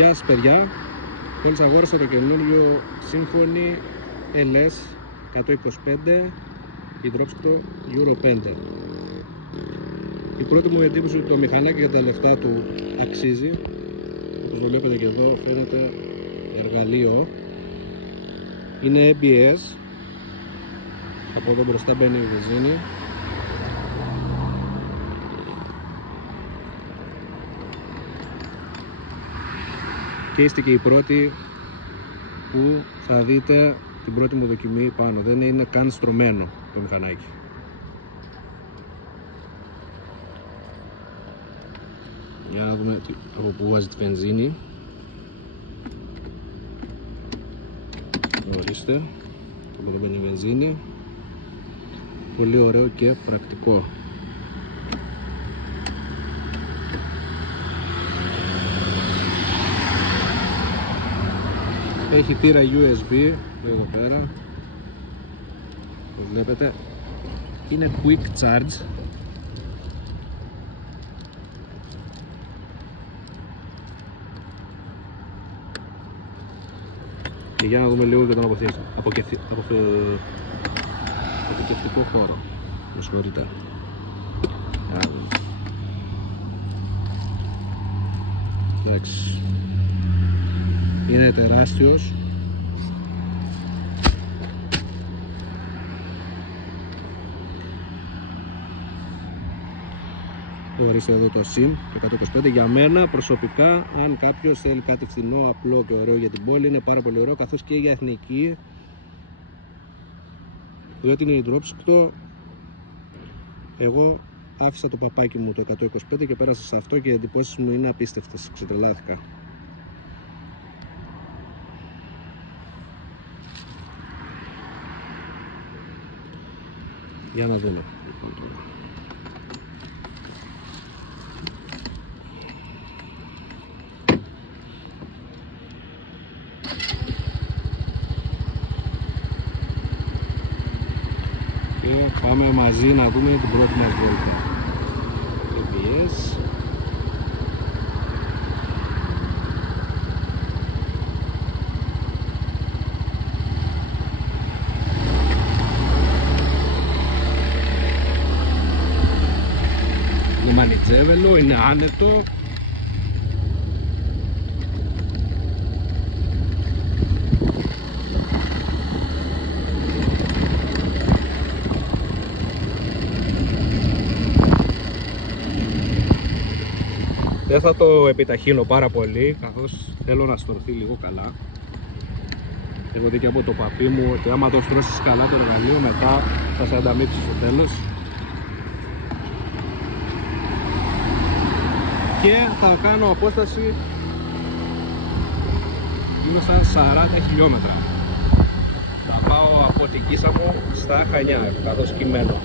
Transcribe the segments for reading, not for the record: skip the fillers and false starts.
Γεια σας παιδιά, μόλις αγόρασα το καινούριο Symphony LS 125 υδρόψυκτο Euro 5. Η πρώτη μου εντύπωση ότι το μηχανάκι για τα λεφτά του αξίζει. Όπως το βλέπετε και εδώ φαίνεται εργαλείο. Είναι ABS. Από εδώ μπροστά μπαίνει η βενζίνη. Και είστε και η πρώτη που θα δείτε την πρώτη μου δοκιμή πάνω. Δεν είναι καν στρωμένο το μηχανάκι. Για να δούμε από που βάζει τη βενζίνη. Ορίστε, από εδώ μπαίνει η βενζίνη. Πολύ ωραίο και πρακτικό. Έχει θύρα USB εδώ πέρα, όπως βλέπετε. Είναι quick charge. Και για να δούμε λίγο για τον αποθηκευτικό χώρο. Με συγχωρείτε. Εντάξει. Είναι τεράστιος. Ορίστε εδώ το SIM 125. Για μένα προσωπικά, αν κάποιος θέλει κάτι φθηνό, απλό και ωραίο για την πόλη, είναι πάρα πολύ ωραίο, καθώς και για εθνική, διότι είναι υδρόψυκτο. Εγώ άφησα το παπάκι μου το 125 και πέρασα σε αυτό και οι εντυπώσεις μου είναι απίστευτες. Ξετρελάθηκα. Για να δούμε λοιπόν τώρα. Και πάμε μαζί να δούμε την πρώτη μας βόλτα. ABS. Είναι μανιτζέβελο, είναι άνετο. Δεν θα το επιταχύνω πάρα πολύ, καθώς θέλω να στρωθεί λίγο καλά. Έχω δει και από το παπί μου ότι άμα το στρώσεις καλά το εργαλείο, μετά θα σε ανταμείψει στο τέλος. Και θα κάνω απόσταση γύρω στα 40 χιλιόμετρα. Θα πάω από την Κίσα μου στα Χανιά, καθώς κειμένο.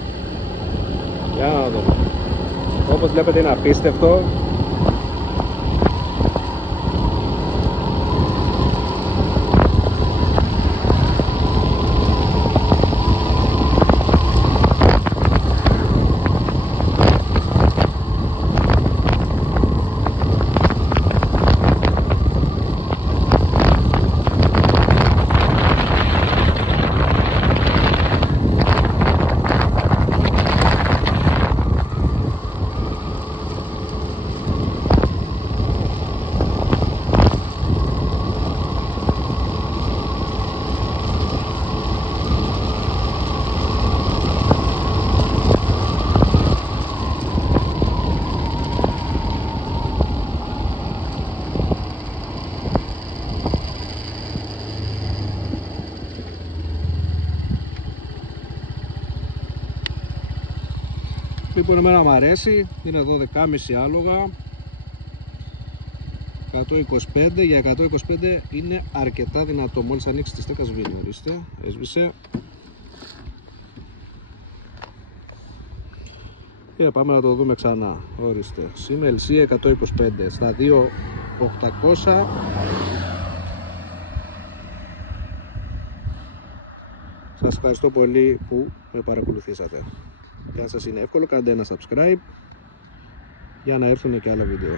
Για να δω. Όπως βλέπετε είναι απίστευτο. Λοιπόν, εμένα μου αρέσει, είναι 12,5 άλογα, 125, για 125 είναι αρκετά δυνατό. Μόλις ανοίξει τη στέκα σβήνει, ορίστε, έσβησε. Και πάμε να το δούμε ξανά, ορίστε, SIM LC 125 στα 2.800. Σας ευχαριστώ πολύ που με παρακολουθήσατε. Και αν σας είναι εύκολο, κάντε ένα subscribe για να έρθουν και άλλα βίντεο.